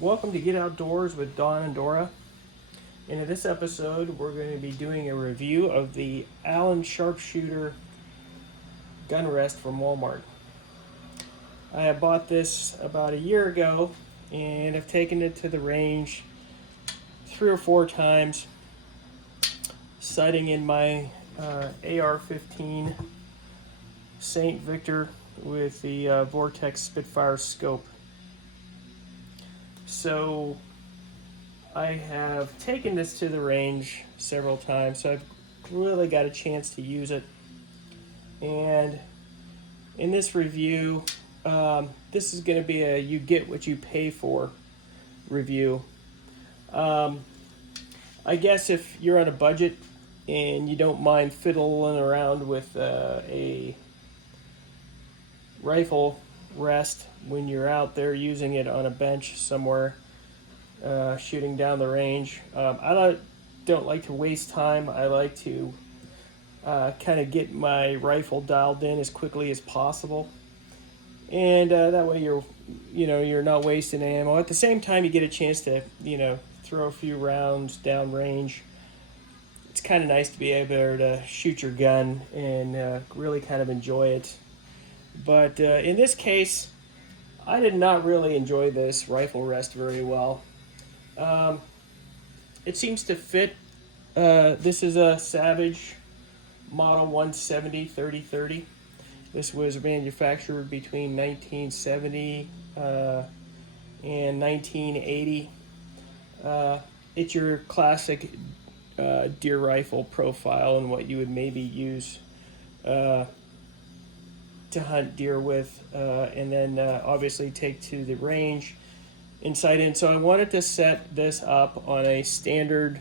Welcome to Get Outdoors with Don and Dora. And in this episode, we're going to be doing a review of the Allen Sharpshooter gun rest from Walmart. I have bought this about a year ago and have taken it to the range 3 or 4 times, sighting in my AR-15 St. Victor with the Vortex Spitfire scope. So I have taken this to the range several times, so I've really got a chance to use it. And in this review, this is going to be a you get what you pay for review. I guess if you're on a budget and you don't mind fiddling around with a rifle rest when you're out there using it on a bench somewhere, shooting down the range. I don't like to waste time. I like to kind of get my rifle dialed in as quickly as possible, and that way you're not wasting ammo. At the same time, you get a chance to throw a few rounds down range. It's kind of nice to be able to shoot your gun and really kind of enjoy it. But in this case, I did not really enjoy this rifle rest very well. It seems to fit. This is a Savage Model 170 3030. This was manufactured between 1970 and 1980. It's your classic deer rifle profile and what you would maybe use to hunt deer with, and then obviously take to the range and sight in. So I wanted to set this up on a standard.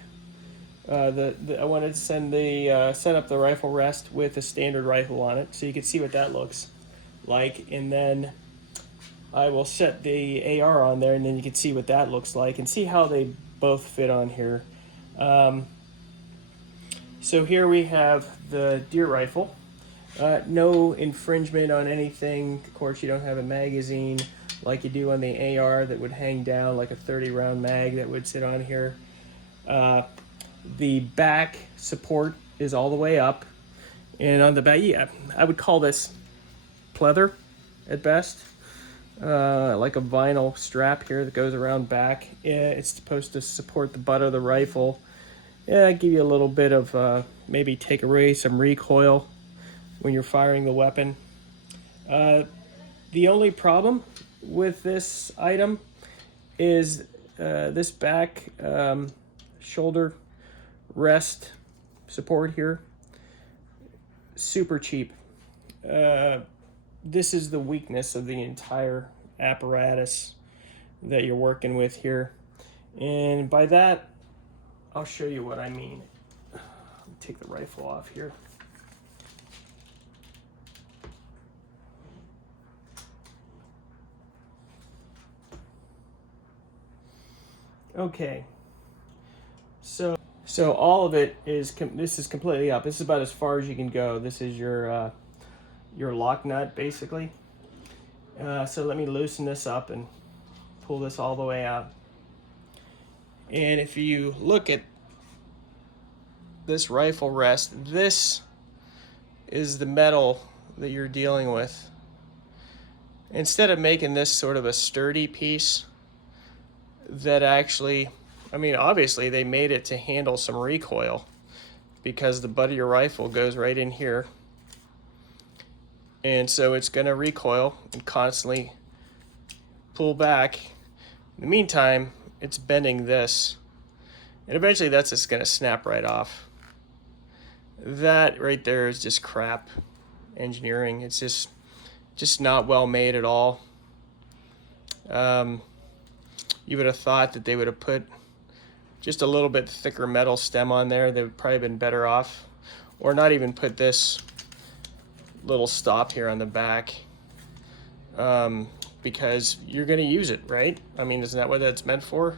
I wanted to set up the rifle rest with a standard rifle on it, so you can see what that looks like, and then I will set the AR on there, and then you can see what that looks like and see how they both fit on here. So here we have the deer rifle. No infringement on anything. Of course, you don't have a magazine like you do on the AR that would hang down like a 30-round mag that would sit on here. The back support is all the way up. And on the back, I would call this pleather at best. Like a vinyl strap here that goes around back. It's supposed to support the butt of the rifle. Give you a little bit of, maybe take away some recoil when you're firing the weapon. The only problem with this item is this back shoulder rest support here. Super cheap. This is the weakness of the entire apparatus that you're working with here. And by that, I'll show you what I mean. Let me take the rifle off here. Okay, so all of it is, this is completely up. This is about as far as you can go. This is your lock nut, basically. So let me loosen this up and pull this all the way out. And if you look at this rifle rest, this is the metal that you're dealing with. Instead of making this sort of a sturdy piece that actually, obviously they made it to handle some recoil because the butt of your rifle goes right in here. And so it's going to recoil and constantly pull back. In the meantime, it's bending this. And eventually that's just going to snap right off. That right there is just crap engineering. It's just not well made at all. You would have thought that they would have put just a little bit thicker metal stem on there. They would probably have been better off. Or not even put this little stop here on the back. Because you're going to use it, right? Isn't that what that's meant for?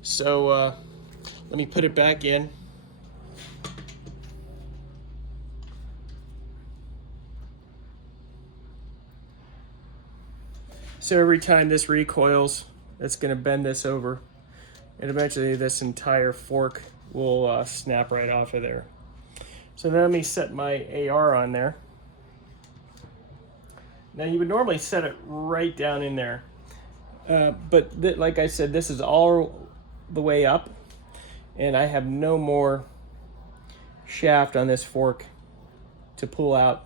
So let me put it back in. So every time this recoils, that's going to bend this over, and eventually this entire fork will snap right off of there. So now let me set my AR on there. Now you would normally set it right down in there, but like I said, this is all the way up, and I have no more shaft on this fork to pull out.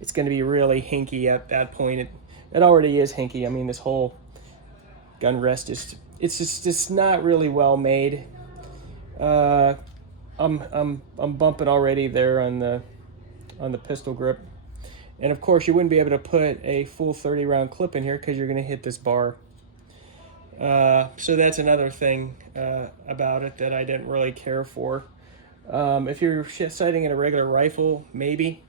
It's going to be really hinky at that point. It already is hinky. I mean, this whole gun rest is it's not really well made. I'm bumping already there on the pistol grip. And of course, you wouldn't be able to put a full 30 round clip in here because you're going to hit this bar. So that's another thing about it that I didn't really care for. If you're sighting at a regular rifle, maybe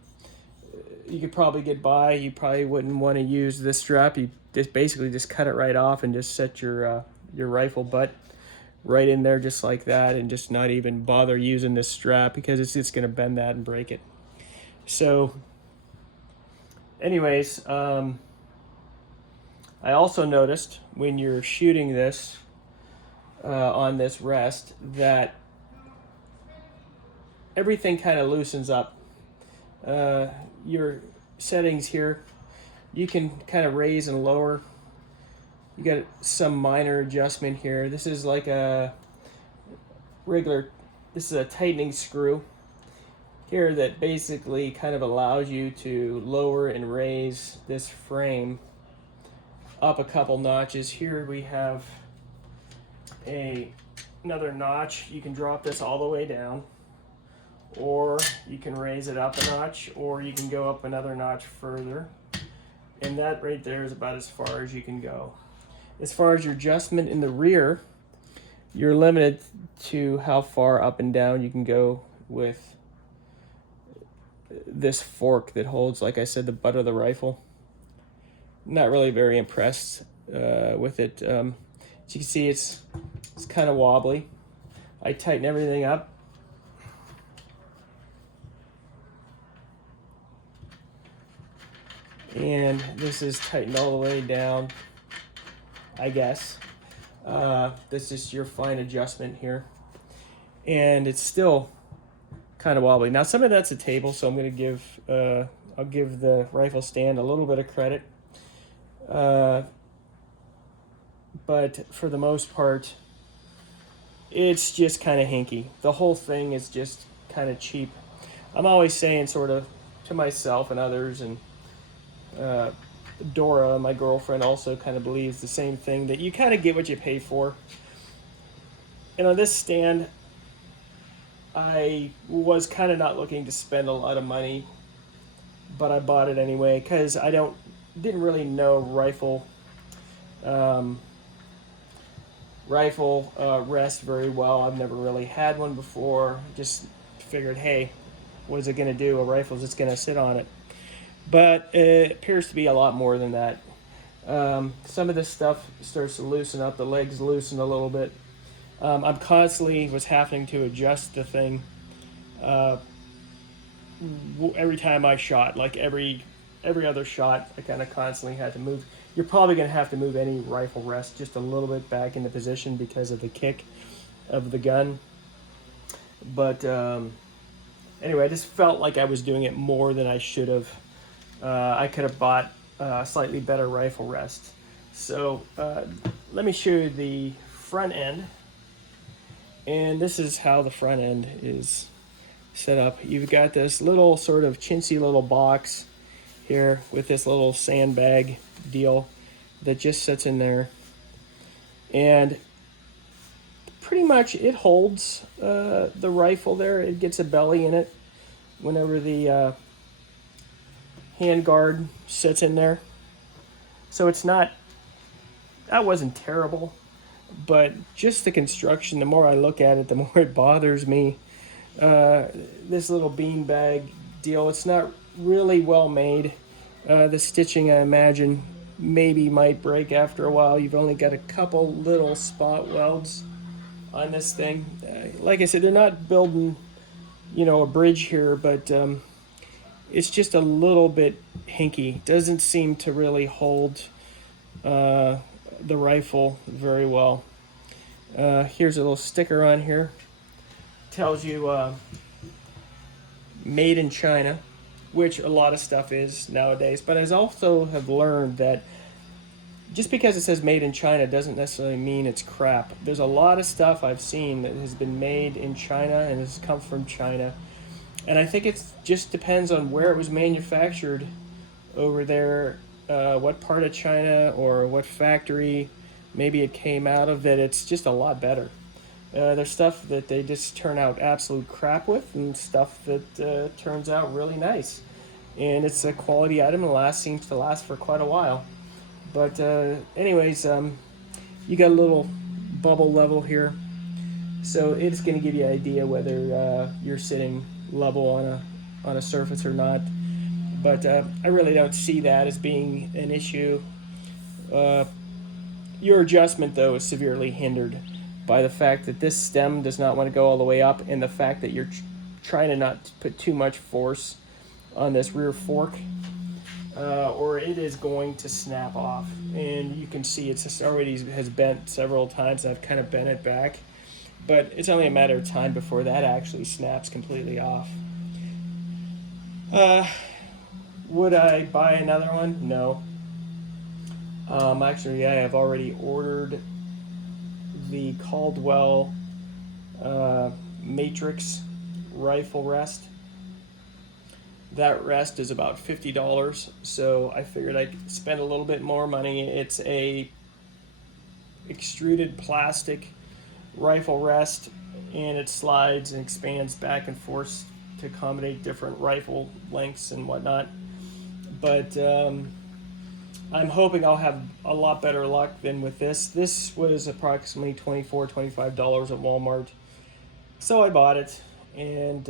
you could probably get by. You probably wouldn't want to use this strap. You just basically just cut it right off and just set your rifle butt right in there just like that, and just not even bother using this strap because it's just going to bend that and break it. So anyways, I also noticed when you're shooting this on this rest that everything kind of loosens up. Your settings here, you can kind of raise and lower. You got some minor adjustment here. This is like a regular, this is a tightening screw here that basically kind of allows you to lower and raise this frame up a couple notches. Here we have another notch. You can drop this all the way down, or you can raise it up a notch, or you can go up another notch further. And that right there is about as far as you can go. As far as your adjustment in the rear, you're limited to how far up and down you can go with this fork that holds, like I said, the butt of the rifle. Not really very impressed with it. As you can see, it's kind of wobbly. I tighten everything up. And this is tightened all the way down, I guess. This is your fine adjustment here. And it's still kind of wobbly. Now some of that's a table, so I'm going to give, I'll give the rifle stand a little bit of credit. But for the most part, it's just kind of hinky. The whole thing is just kind of cheap. I'm always saying sort of to myself and others, and Dora, my girlfriend, also kind of believes the same thing, that you kind of get what you pay for. And on this stand, I was kind of not looking to spend a lot of money, but I bought it anyway because I didn't really know rifle rest very well. I've never really had one before. Just figured, hey, what is it going to do? A rifle's just going to sit on it. But it appears to be a lot more than that. Some of this stuff starts to loosen up. The legs loosen a little bit. I'm constantly was having to adjust the thing every time I shot. Like every other shot, I kind of constantly had to move. You're probably going to have to move any rifle rest just a little bit back into position because of the kick of the gun. But anyway, I just felt like I was doing it more than I should have. I could have bought a slightly better rifle rest. So let me show you the front end. And this is how the front end is set up. You've got this little sort of chintzy little box here with this little sandbag deal that just sits in there. And pretty much it holds the rifle there. It gets a belly in it whenever the handguard sits in there. So it's not, that wasn't terrible, but just the construction, the more I look at it, the more it bothers me. This little beanbag deal, it's not really well made. The stitching, I imagine, maybe might break after a while. You've only got a couple little spot welds on this thing. Like I said, they're not building, a bridge here, but it's just a little bit hinky. Doesn't seem to really hold the rifle very well. Here's a little sticker on here. Tells you made in China, which a lot of stuff is nowadays. But I also have learned that just because it says made in China doesn't necessarily mean it's crap. There's a lot of stuff I've seen that has been made in China and has come from China. And I think it just depends on where it was manufactured over there, what part of China or what factory maybe it came out of, that it's just a lot better. There's stuff that they just turn out absolute crap with, and stuff that turns out really nice. And it's a quality item and seems to last for quite a while. But anyways, you got a little bubble level here, so it's going to give you an idea whether you're sitting level on a surface or not. But I really don't see that as being an issue. Your adjustment, though, is severely hindered by the fact that this stem does not want to go all the way up, and the fact that you're trying to not put too much force on this rear fork, or it is going to snap off. And you can see it's already has bent several times. I've kind of bent it back, but it's only a matter of time before that actually snaps completely off. Would I buy another one? No. Actually, I have already ordered the Caldwell Matrix rifle rest. That rest is about $50, so I figured I'd spend a little bit more money. It's a extruded plastic rifle rest, and it slides and expands back and forth to accommodate different rifle lengths and whatnot. But I'm hoping I'll have a lot better luck than with this. This was approximately $24, $25 at Walmart, so I bought it. And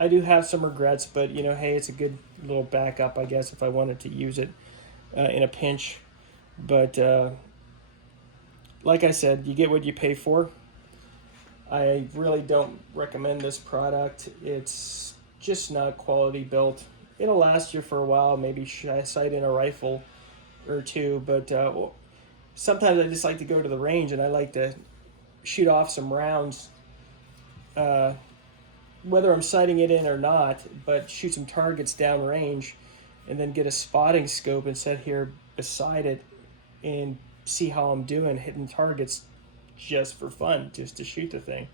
I do have some regrets, but hey, it's a good little backup, I guess, if I wanted to use it in a pinch. But like I said, you get what you pay for. I really don't recommend this product. It's just not quality built. It'll last you for a while, maybe sight in a rifle or two, but sometimes I just like to go to the range and I like to shoot off some rounds, whether I'm sighting it in or not, but shoot some targets down range and then get a spotting scope and sit here beside it and see how I'm doing hitting targets just for fun, just to shoot the thing.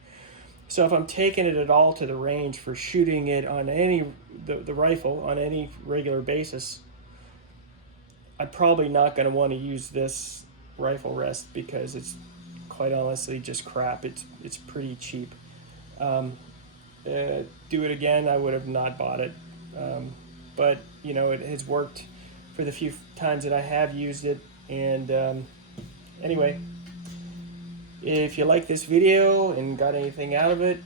So if I'm taking it at all to the range for shooting it on the rifle on any regular basis, I'm probably not going to want to use this rifle rest because it's quite honestly just crap. It's pretty cheap. Do it again, I would have not bought it. But it has worked for the few times that I have used it. And anyway, if you like this video and got anything out of it,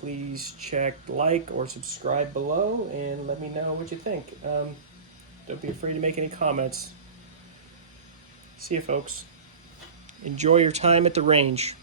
please check like or subscribe below and let me know what you think. Don't be afraid to make any comments. See you, folks. Enjoy your time at the range.